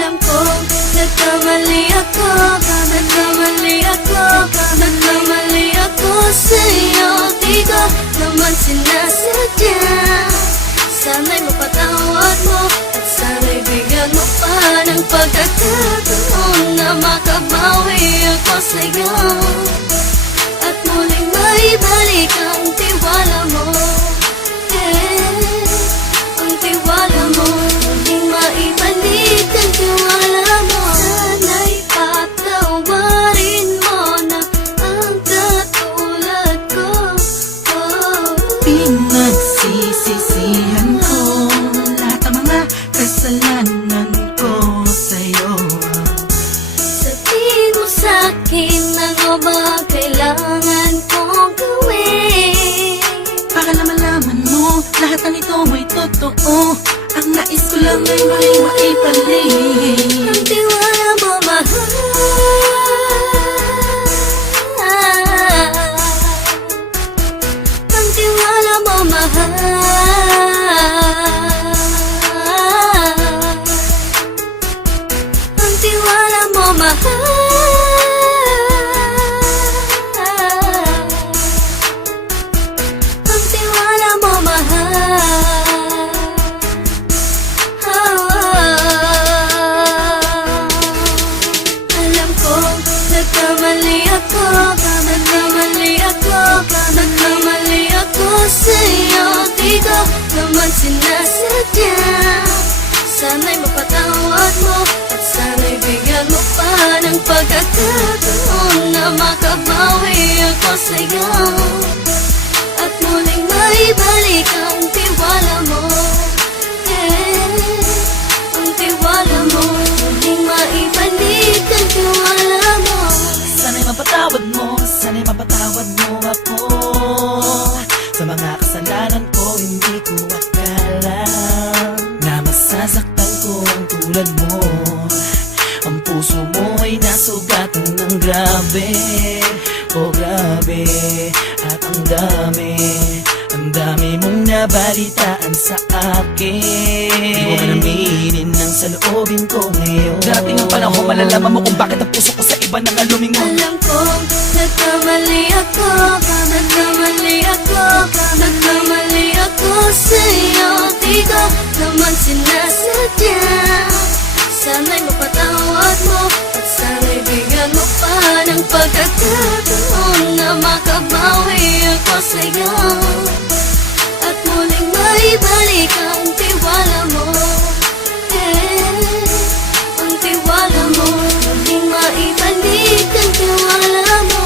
Alam kong nagkamali ako, nagkamali ako, nagkamali ako sa'yo. Di ko naman sinasadya. Sana'y mapatawad mo at sana'y bigyan mo pa ng pagkakataon na makabawi ako sa'yo at muling maibalik ang tiwala mo. Ang tiwala mo, muling maibalik ang tiwala mo. Sana'y patawarin mo na ang katulad ko. Pinagsisisihan ko lahat ng mga kasalanan ko sa'yo. Sabihin mo sa'kin ano ba kailangan kong gawin Para malaman mo lahat ng ito ay totoo. Ang nais ko lang ay maibalik ang tiwala mo, mahal. Ang tiwala mo, mahal. Ang tiwala mo, mahal. Ang tiwala mo, mahal. Alam kong nagkamali ako, nagkamali ako, nagkamali ako sa'yo. Di ko naman sinasadya. Sana'y mapatawad mo at sana'y bigyan mo pa ng pagkakataon na makabawi ako sa'yo at muling maibalik ang tiwala mo. Ang tiwala mo, muling maibalik ang tiwala mo. Sana'y mapatawad mo, sana'y mapatawad mo ako sa mga kasalanan ko. Hindi ko akala na masasaktan ko ang tulad mo. Ang puso mo ay nasugatan ng grabe, oh grabe. At ang dami mong nabalitaan sa akin. Di ko man aminin ang saloobin ko ngayon. Darating ang panahon, malalaman mo kung bakit ang puso ko sa iba nang lumingon. Alam kong nagkamali ako, nagkamali ako, nagkamali ako sa'yo. Di ko naman sinasadya. Sana'y mapatawad mo at sana'y bigyan mo pa ng pagkakataon na makabawi ako sa'yo at muling maibalik ang tiwala mo. Ang tiwala mo, muling maibalik ang tiwala mo.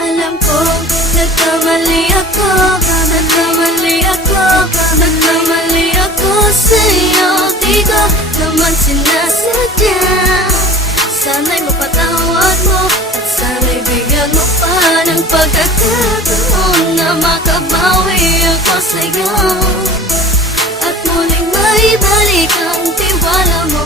Alam kong nagkamali ako, nagkamali ako, nagkamali ako sa'yo. Di ko naman sinasadya. Sana'y mapatawad mo at sana'y bigyan mo pa ng pagkakataon na makabawi ako sa'yo at muling maibalik ang tiwala mo.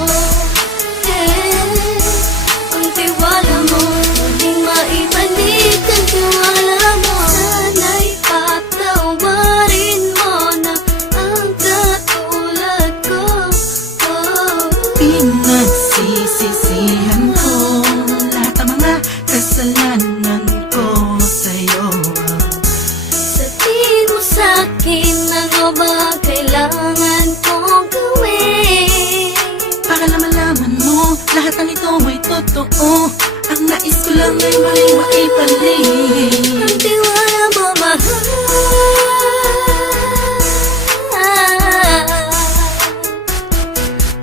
Ang tiwala mo, muling maibalik ang tiwala mo. Sana'y patawarin mo na ang katulad ko. Pinagsisisihan ko lahat ng mga kasalanan ko sa'yo. Sabihin mo sa'kin ano ba kailangan kong gawin Para malaman mo lahat ng ito ay totoo. Ang nais ko lang ay maibalik ang tiwala mo, mahal.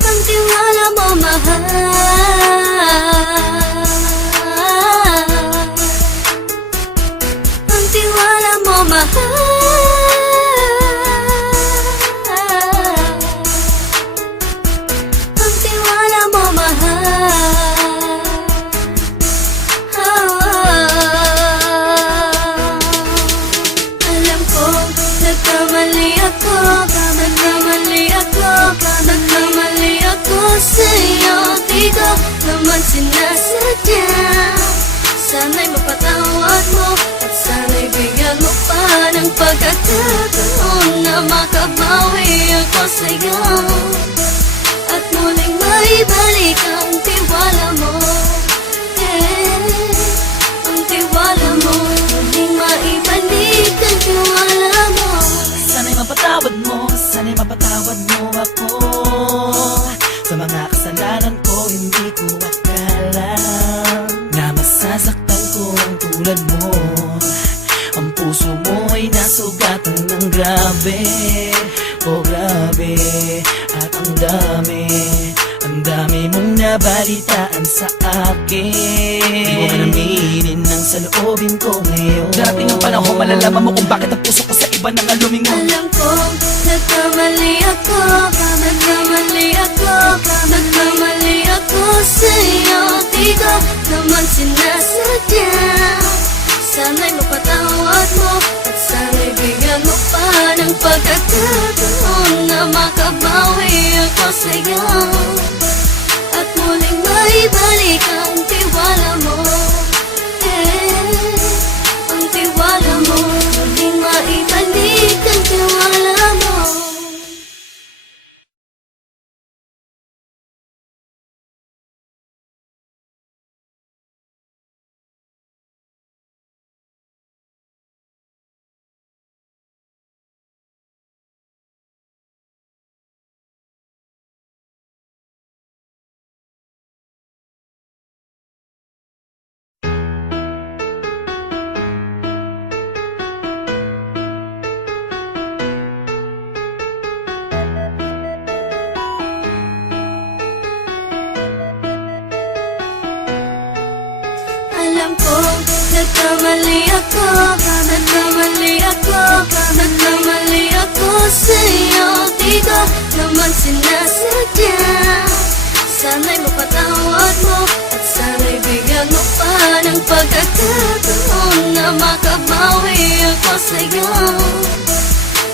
Ang tiwala mo, mahal. Ang tiwala mo, mahal. Ang tiwala naman sinasadya. Sana'y mapatawad mo at sana'y bigyan mo pa ng pagkakataon na makabawi ako sa'yo at muling maibalik ang tiwala mo. Ang tiwala mo, muling maibalik ang tiwala mo. Sana'y mapatawad mo, sana'y mapatawad mo ako sa mga kasalanan ko. Hindi ko akala na masasaktan ko ang tulad mo. Ang puso mo ay nasugatan ng grabe, oh grabe. At ang dami mong nabalitaan sa akin. Di mo man aminin ng saloobin ko ngayon. Darating ang panahon, malalaman mo kung bakit ang puso ko sa iba nang lumingon. Alam ko, nagkamali ako, nagkamali ako, nagkamali ako sa'yo. Di ko naman sinasadya. Sana'y mapatawad mo at sana'y bigyan mo pa ng pagkakataon na makabawi ako sa'yo at muling maibalik ang tiwala mo. Ang tiwala mo, muling maibalik ang tiwala mo. Alam ko, nagkamali ako, nagkamali ako, nagkamali ako sa'yo. Di ko naman sinasadya. Sana'y mapatawad mo at sana'y bigyan mo pa ng pagkakataon na makabawi ako sa'yo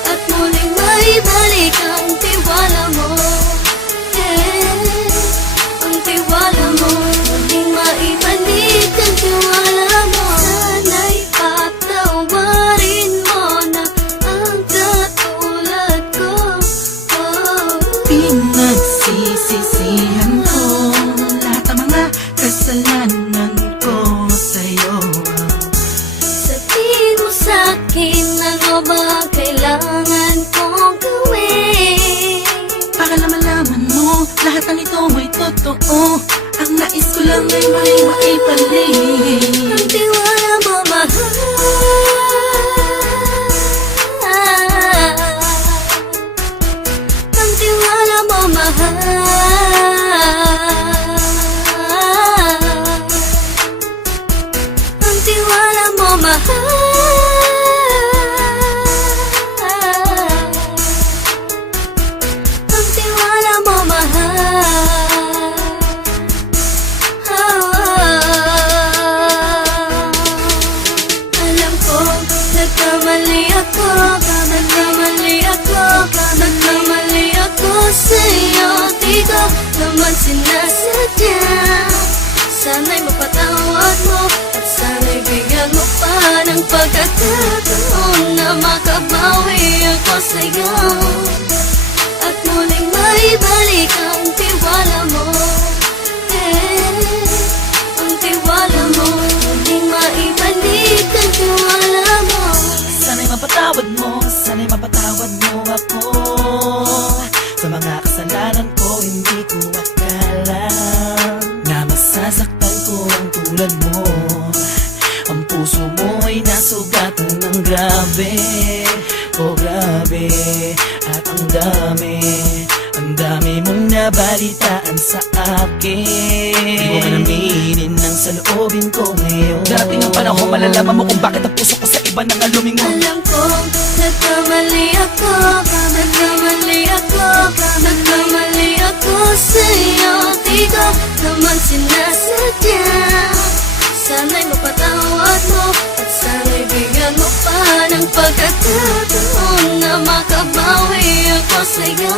at muling maibalik ang tiwala mo. Ang tiwala mo, muling maibalik ang tiwala mo. Sana'y patawarin mo na ang katulad ko. Pinagsisisihan ko lahat ng mga kasalanan ko sa'yo. Sabihin mo sa'kin ano ba kailangan kong gawin Para malaman mo, lahat ng ito ay totoo. Ang nais ko lang ay may maibalik. ang tiwala mo, mahal. Ang tiwala mo, mahal. Ang tiwala mo, mahal. Ang tiwala mo, mahal. Alam ko, nagkamali ako, nagkamali ako, nagkamali ako sa'yo. Di ko naman sinasadya. Sana'y mapatawad mo at sana'y bigyan mo pa ng pagkakataon na makabawi ako sa'yo at muling maibalik ang tiwala mo. Ang tiwala mo, muling maibalik ang tiwala mo. Sana'y mapatawad mo, sana'y mapatawad mo ako sa mga kasalanan ko. Hindi ko akala na masasaktan ko ang tulad mo. Ang puso mo ay nasugatan ng grabe, oh grabe. At ang dami mong nabalitaan sa akin. Di mo man aminin ng saloobin ko ngayon. Darating ang panahon, malalaman mo kung bakit ang puso ko sa iba nang lumingon. Alam ko, nagkamali ako, nagkamali ako, nagkamali ako sa'yo. Di ko naman sinasadya. Sana'y mapatawad mo at sana'y bigyan mo pa ng pagkakataon na makabawi ako sa'yo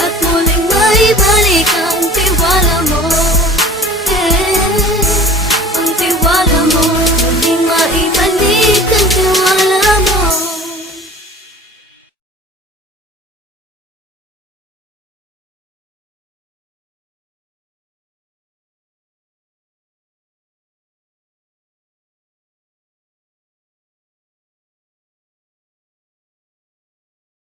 at muling maibalik